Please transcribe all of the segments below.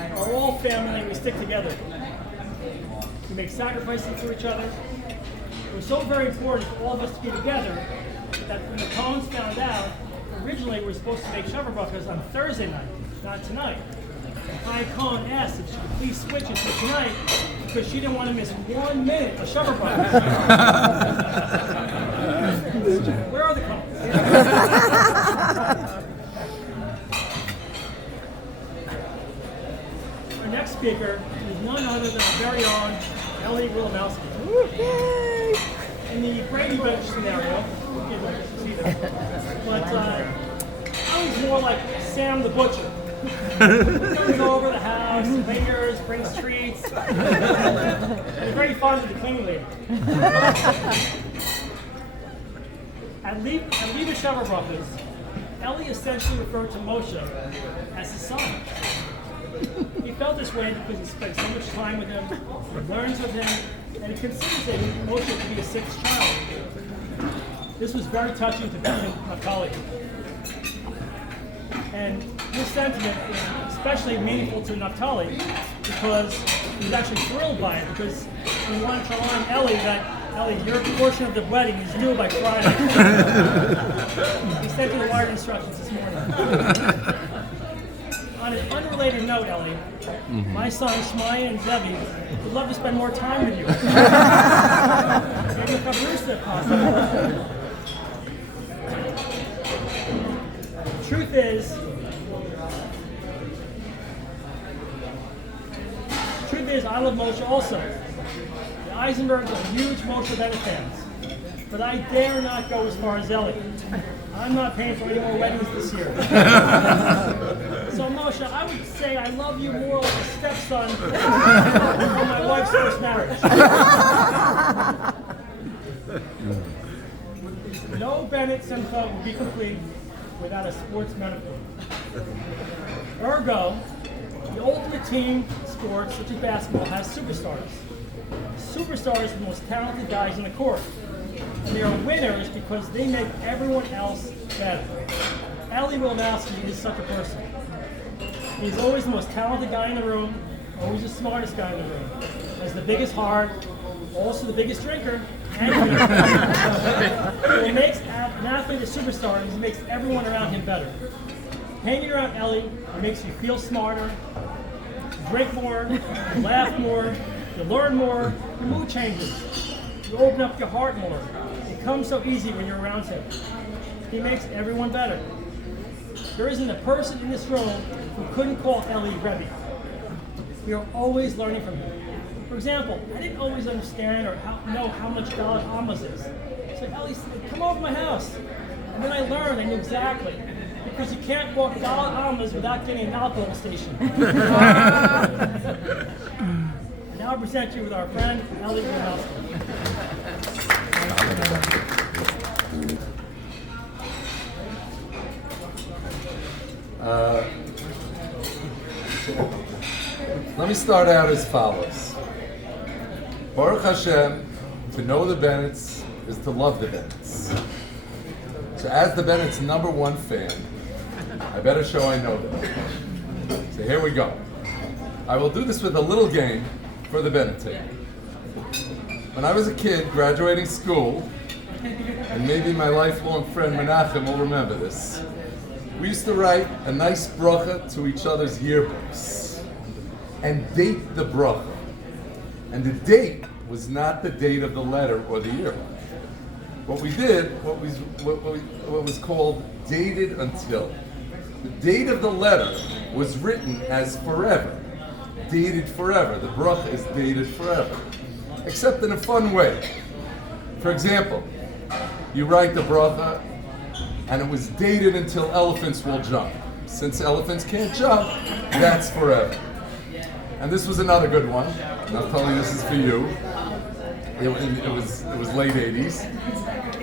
are all family and we stick together. We make sacrifices for each other. It was so very important for all of us to be together that when the Coens found out, originally we were supposed to make Sheva Berachos on Thursday night, not tonight. High Cohen asked if she could please switch it to tonight because she didn't want to miss 1 minute of Sheva Berachos. Where are the Coens? Our next speaker is none other than our very own Ellie Willemowski. In the Brady Bunch scenario, you don't see that, but I was more like Sam the Butcher. Goes over the house, lingers, brings treats. He's very fond of the cleaning lady. At Leva Sheva Berachos, Ellie essentially referred to Moshe as his son. He felt this way because he spent so much time with him, he learns with him, and he considers that Moshe to be a sixth child. This was very touching to Bennett and Naphtali. And this sentiment is especially meaningful to Naphtali because he was actually thrilled by it because he wanted to remind Ellie that, Ellie, your portion of the wedding is due by Friday. He sent her the wired instructions this morning. On an unrelated note, Ellie, my sons Shmaya and Zevi would love to spend more time with you. Maybe a caboose if possible. Truth is, I love Moshe also. The Eisenbergs are huge Moshe Bennett fans, but I dare not go as far as Ellie. I'm not paying for any more weddings this year. So Moshe, I would say I love you more like a stepson from my wife's first marriage. No Bennett Simcha would be complete without a sports metaphor. Ergo, the ultimate team sport, such as basketball, has superstars. Superstars are the most talented guys on the court. And they are winners because they make everyone else better. Ellie Willemowski is such a person. He's always the most talented guy in the room, always the smartest guy in the room. Has the biggest heart, also the biggest drinker, and the biggest so he makes an athlete a superstar and he makes everyone around him better. Hanging around Ellie makes you feel smarter, drink more, laugh more, you learn more, your mood changes. You open up your heart more. It comes so easy when you're around him. He makes everyone better. There isn't a person in this room who couldn't call Ellie Rebbe. We are always learning from him. For example, I didn't always understand or know how much Dalit Amos is. So Ellie said, come over to my house. And then I learned, I knew exactly. Because you can't walk Dalit Amos without getting an alcohol station. Now I present you with our friend, Ellie Willemowski. Let me start out as follows. Baruch Hashem, to know the Bennetts is to love the Bennetts. So as the Bennett's #1 fan, I better show I know them. So here we go. I will do this with a little game for the Bennett table. When I was a kid graduating school, and maybe my lifelong friend Menachem will remember this, we used to write a nice bracha to each other's yearbooks and date the bracha. And the date was not the date of the letter or the year. What we did, what was called dated until. The date of the letter was written as forever, dated forever. The bracha is dated forever, except in a fun way. For example, you write the bracha, and it was dated until elephants will jump. Since elephants can't jump, that's forever. And this was another good one. And I'll tell you, this is for you. It was late 80s.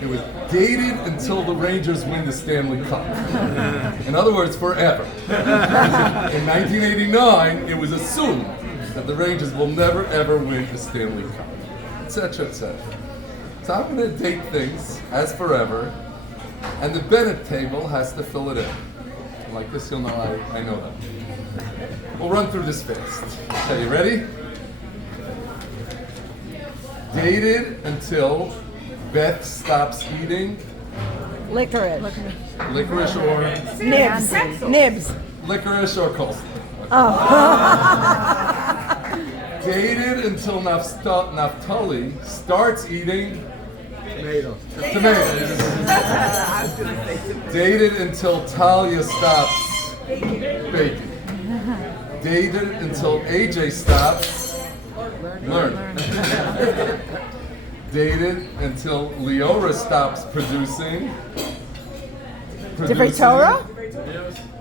It was dated until the Rangers win the Stanley Cup. In other words, forever. In 1989, it was assumed that the Rangers will never ever win the Stanley Cup, etc., etc. So I'm going to date things as forever, and the Bennett table has to fill it in. And like this, you'll know I know that. We'll run through this fast. Okay, you ready? Dated until Beth stops eating Licorice. licorice or Nibs. licorice or coleslaw. Dated until Naphtali starts eating tomatoes. Dated until Talia stops baking. Dated until AJ stops learning. Dated until Leora stops producing Different Torah?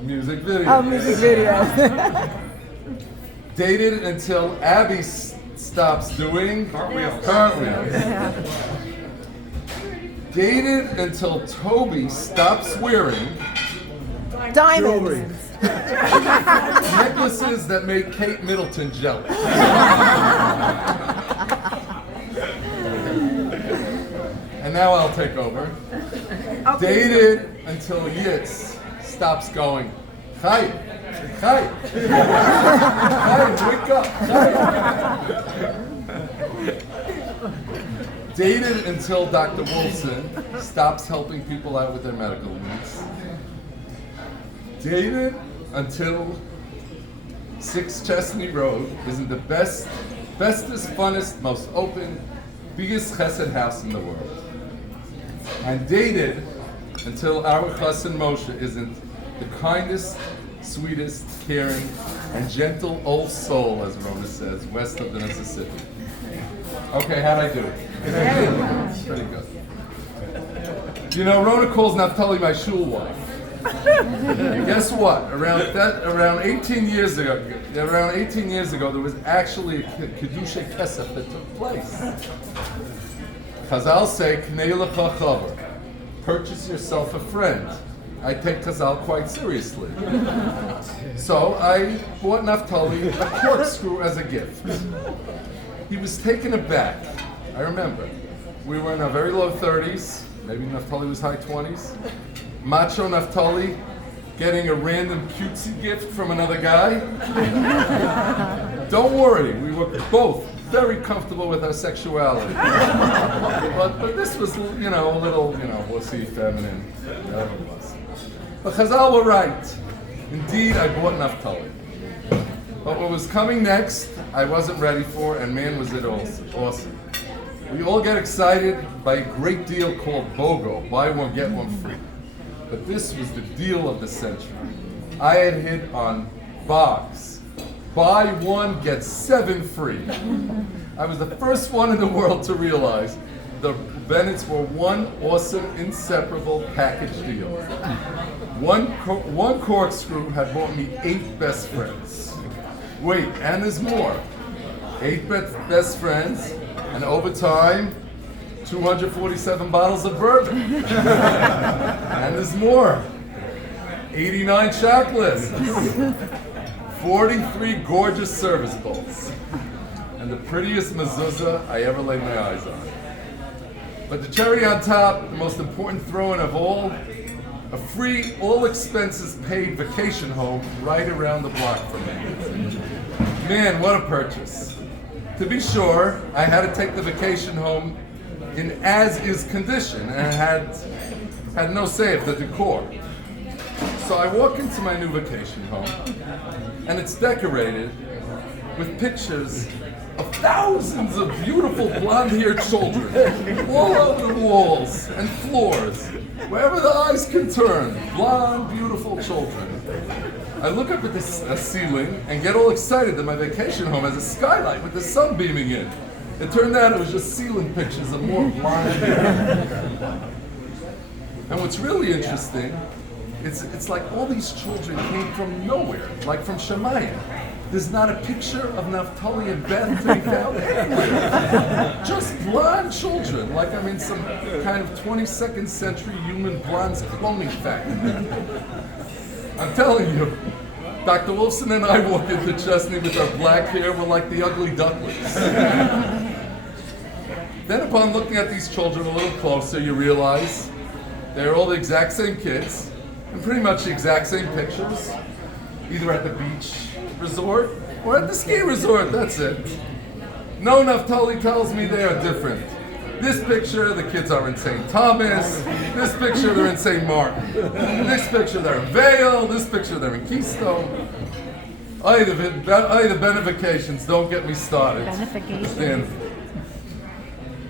music videos. Oh, music videos. Dated until Abby stops doing cartwheels. Dated until Toby stops wearing Diamonds. necklaces that make Kate Middleton jealous. And now I'll take over. Dated until Yitz stops going, Chai, Chai, Chai, wake up, Chai. Dated until Dr. Wolfson stops helping people out with their medical needs. Dated until 6 Chestney Road isn't the bestest, funnest, most open, biggest chesed house in the world. And dated until our chassan Moshe isn't the kindest, sweetest, caring, and gentle old soul, as Rona says, west of the Mississippi. Okay, how'd I do it? Pretty good. You know, Rona calls Naphtali my shul wife. And guess what? Around 18 years ago, there was actually a Kedusha Kesef that took place. Chazal say, Knei lecha chaver, purchase yourself a friend. I take Chazal quite seriously. So I bought Naphtali a corkscrew as a gift. He was taken aback. I remember. We were in our very low 30s, maybe Naphtali was high 20s. Macho Naphtali getting a random cutesy gift from another guy. Don't worry, we were both very comfortable with our sexuality. but this was, a little, wussy, feminine, whatever it was. But Chazal were right. Indeed, I bought Naphtali. But what was coming next, I wasn't ready for, and man, was it awesome. We all get excited by a great deal called BOGO, buy one, get one free. But this was the deal of the century. I had hit on Boggs. Buy one, get 7 free. I was the first one in the world to realize the Bennetts were one awesome, inseparable package deal. One corkscrew had bought me 8 best friends. Wait, and there's more. 8 best friends, and over time, 247 bottles of bourbon. And there's more. 89 shot lists. 43 gorgeous service bowls. And the prettiest mezuzah I ever laid my eyes on. But the cherry on top, the most important throw-in of all, a free, all expenses paid vacation home right around the block from me. Man, what a purchase. To be sure, I had to take the vacation home in as-is condition and had no say of the decor. So I walk into my new vacation home, and it's decorated with pictures of thousands of beautiful blonde-haired children all over the walls and floors, wherever the eyes can turn, blonde, beautiful children. I look up at the ceiling and get all excited that my vacation home has a skylight with the sun beaming in. It turned out it was just ceiling pictures of more blonde hair. And what's really interesting, it's like all these children came from nowhere, like from Shemayim. There's not a picture of Naphtali and Beth to be found anywhere. Just blonde children, like I'm in some kind of 22nd century human blondes cloning factory. I'm telling you, Dr. Wolfson and I walked into Chesney with our black hair, we're like the ugly ducklings. Then upon looking at these children a little closer, you realize they're all the exact same kids, and pretty much the exact same pictures. either at the beach resort or at the ski resort. That's it. No Naphtali tells me they are different. This picture, the kids are in St. Thomas. This picture, they're in St. Martin. This picture, they're in Vale. This picture, they're in Keystone. The Bennett vacations, don't get me started. Stand.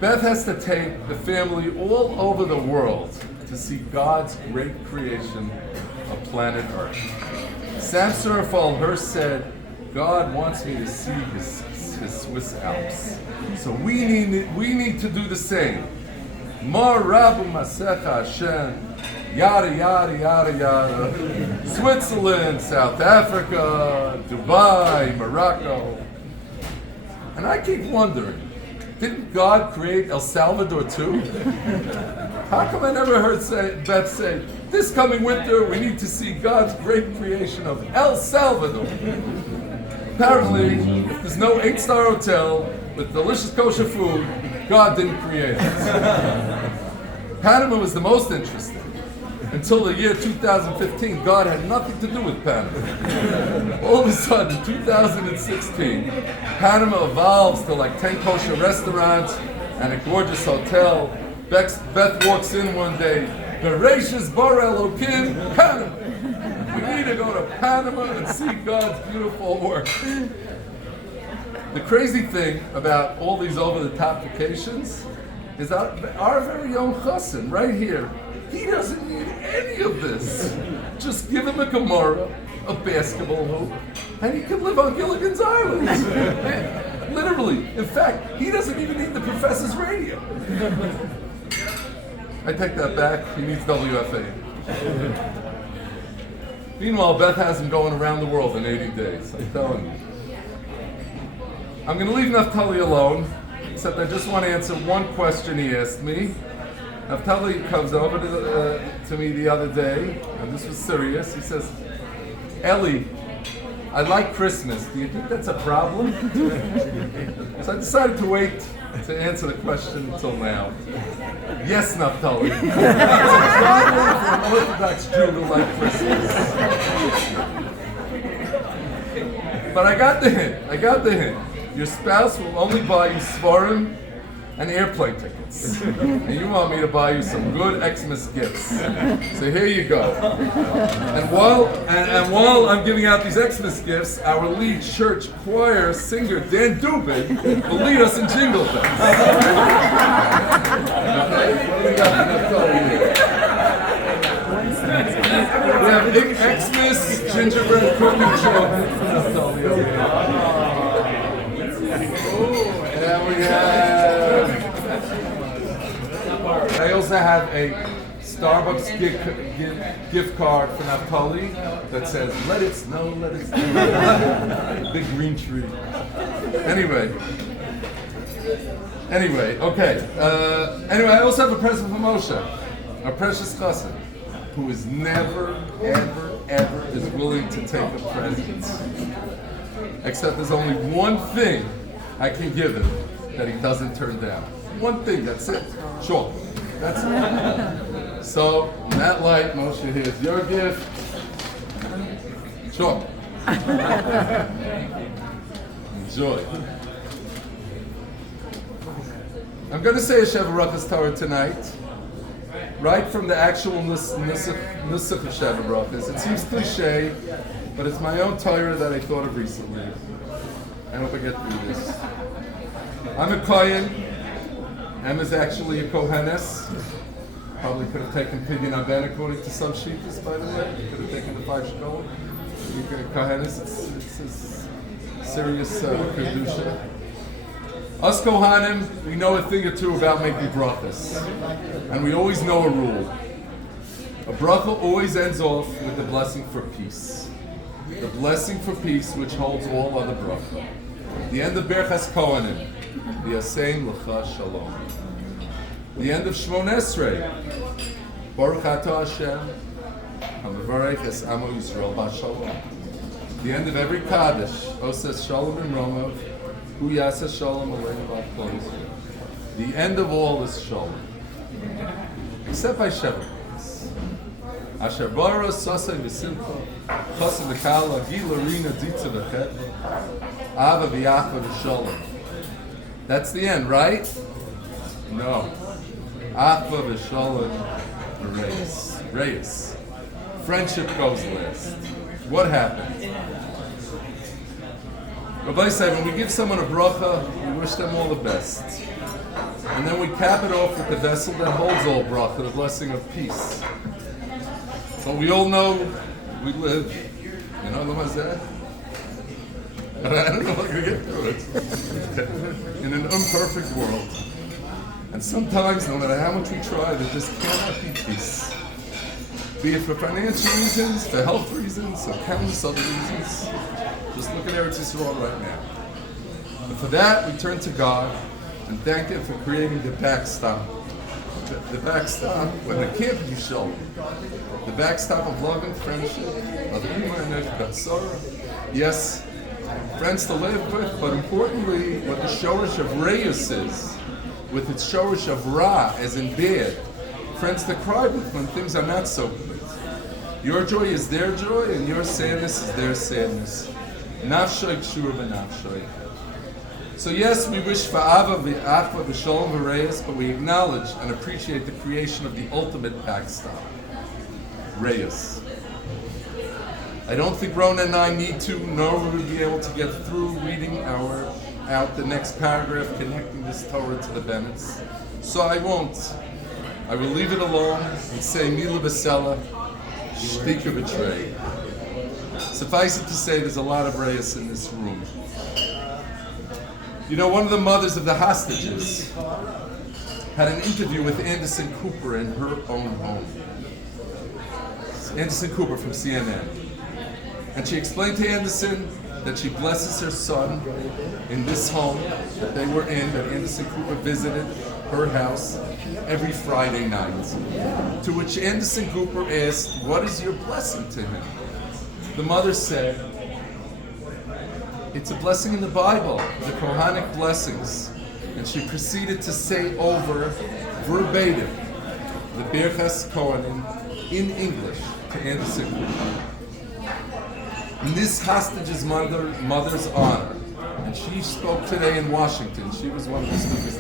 Beth has to take the family all over the world to see God's great creation of planet Earth. Samson Hurst said, God wants me to see his Swiss Alps. So we need to do the same. Mar Rabu Masecha Hashem, yada yada yada yada. Switzerland, South Africa, Dubai, Morocco. And I keep wondering, didn't God create El Salvador too? How come I never heard Beth say, this coming winter we need to see God's great creation of El Salvador? Apparently, if there's no 8-star hotel with delicious kosher food, God didn't create it. Panama was the most interesting. Until the year 2015, God had nothing to do with Panama. All of a sudden, 2016, Panama evolves to like 10 kosher restaurants and a gorgeous hotel. Beth walks in one day, Berachos Bar Elokim, Panama. We need to go to Panama and see God's beautiful work. The crazy thing about all these over-the-top vacations is our very own chassan right here. He doesn't need any of this. Just give him a Gemara, a basketball hoop, and he can live on Gilligan's Island. Literally. In fact, he doesn't even need the professor's radio. I take that back. He needs WFA. Meanwhile, Beth has him going around the world in 80 days. I'm telling you. I'm going to leave Naphtali alone, except I just want to answer one question he asked me. Naphtali comes over to me the other day, and this was serious. He says, Eli, I like Christmas. Do you think that's a problem? So I decided to wait to answer the question until now. Yes, Naphtali. It's a problem for an Orthodox Jew to like Christmas. But I got the hint. Your spouse will only buy you svarim and airplane tickets. And you want me to buy you some good Xmas gifts. So here you go. And while I'm giving out these Xmas gifts, our lead church choir singer Dan Dubin will lead us in Jingle Bells. Okay, what do we got for Naphtali here? We have Xmas gingerbread cookie chocolate for Naphtali over here. And we have. I also have a Starbucks gift card for Naphtali that says, let it snow, let it snow. Big green tree. Anyway, okay. Anyway, I also have a present for Moshe, our precious chassan, who is never, ever is willing to take a present. Except there's only one thing I can give him that he doesn't turn down. One thing, that's it. Sure. That's it. So, in that light, Moshe, here's your gift. Sure. Enjoy. I'm going to say a Sheva Berachos Torah tonight, right from the actual Nusach of Sheva Berachos. It seems cliche, but it's my own Torah that I thought of recently. I hope I get through this. I'm a Kohen. Emma's actually a Kohenes. Probably could have taken Pidyon on Bennett according to some sheetas, by the way. Could have taken the 5 shkolim. You're a Kohenes. It's a serious kedusha. Us Kohanim, we know a thing or two about making brachas. And we always know a rule. A bracha always ends off with the blessing for peace. The blessing for peace which holds all other bracha. The end of Berachos Kohanim. V'yasem l'cha shalom. The end of Shmon Esrei. Baruch atah Hashem, ha'mevarech es amo Yisrael b'shalom. The end of every Kaddish. Oses shalom b'mromav, hu yaseh shalom aleinu v'al Yisrael. The end of all is shalom. Except by Sheva. Asher bara sasei v'simcha, chasam v'kala, gila rina ditza v'chet, ava v'yachva v'shalom. That's the end, right? No. Achva v'shalom v'reis. Reis. Friendship goes last. What happened? Rabbi said, when we give someone a bracha, we wish them all the best. And then we cap it off with the vessel that holds all bracha, the blessing of peace. But we all know we live, you know, Lamazeh? I don't know if I can get through it. In an imperfect world. And sometimes, no matter how much we try, there just cannot be peace. Be it for financial reasons, for health reasons, or countless other reasons. Just look at Eretz Yisrael right now. And for that, we turn to God and thank Him for creating the backstop. The backstop when there can't be shalom. The backstop of love and friendship, of iman and sorrow. Yes, friends to live with, but importantly, what the shorish of Reus is, with its shorish of Ra, as in bad. Friends to cry with when things are not so good. Your joy is their joy, and your sadness is their sadness. Nafshoy kshura b'nafshoy. So yes, we wish for Ava v'Achva v'Shalom v'Reis, but we acknowledge and appreciate the creation of the ultimate backstop, Reis. I don't think Rona and I need to, nor will we be able to get through reading out the next paragraph connecting this Torah to the Bennetts. So I won't. I will leave it alone and say Mila B'Sela, Shtika B'Trei. Suffice it to say, there's a lot of Reis in this room. You know, one of the mothers of the hostages had an interview with Anderson Cooper in her own home. Anderson Cooper from CNN. And she explained to Anderson that she blesses her son in this home that they were in, that Anderson Cooper visited her house every Friday night. To which Anderson Cooper asked, what is your blessing to him? The mother said, it's a blessing in the Bible, the Kohanic blessings. And she proceeded to say over verbatim the Berachos Kohanim in English to Anderson Cooper. In this hostage's mother's honor, and she spoke today in Washington. She was one of the speakers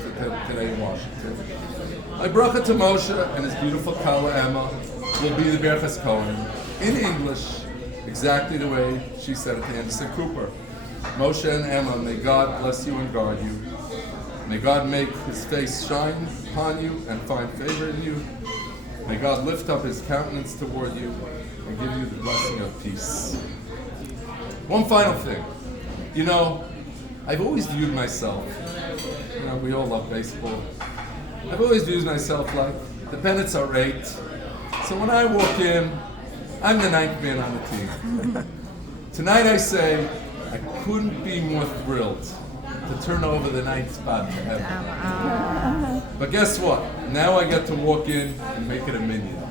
today in Washington. My bracha to Moshe and his beautiful Kala Emma will be the Berachos Kohanim in English, exactly the way she said it to Anderson Cooper. Moshe and Emma, may God bless you and guard you. May God make His face shine upon you and find favor in you. May God lift up His countenance toward you and give you the blessing of peace. One final thing. You know, I've always viewed myself, you know, we all love baseball. I've always viewed myself like the Bennetts are 8. So when I walk in, I'm the 9th man on the team. Tonight I say, I couldn't be more thrilled to turn over the 9th spot to heaven. But guess what? Now I get to walk in and make it a minion.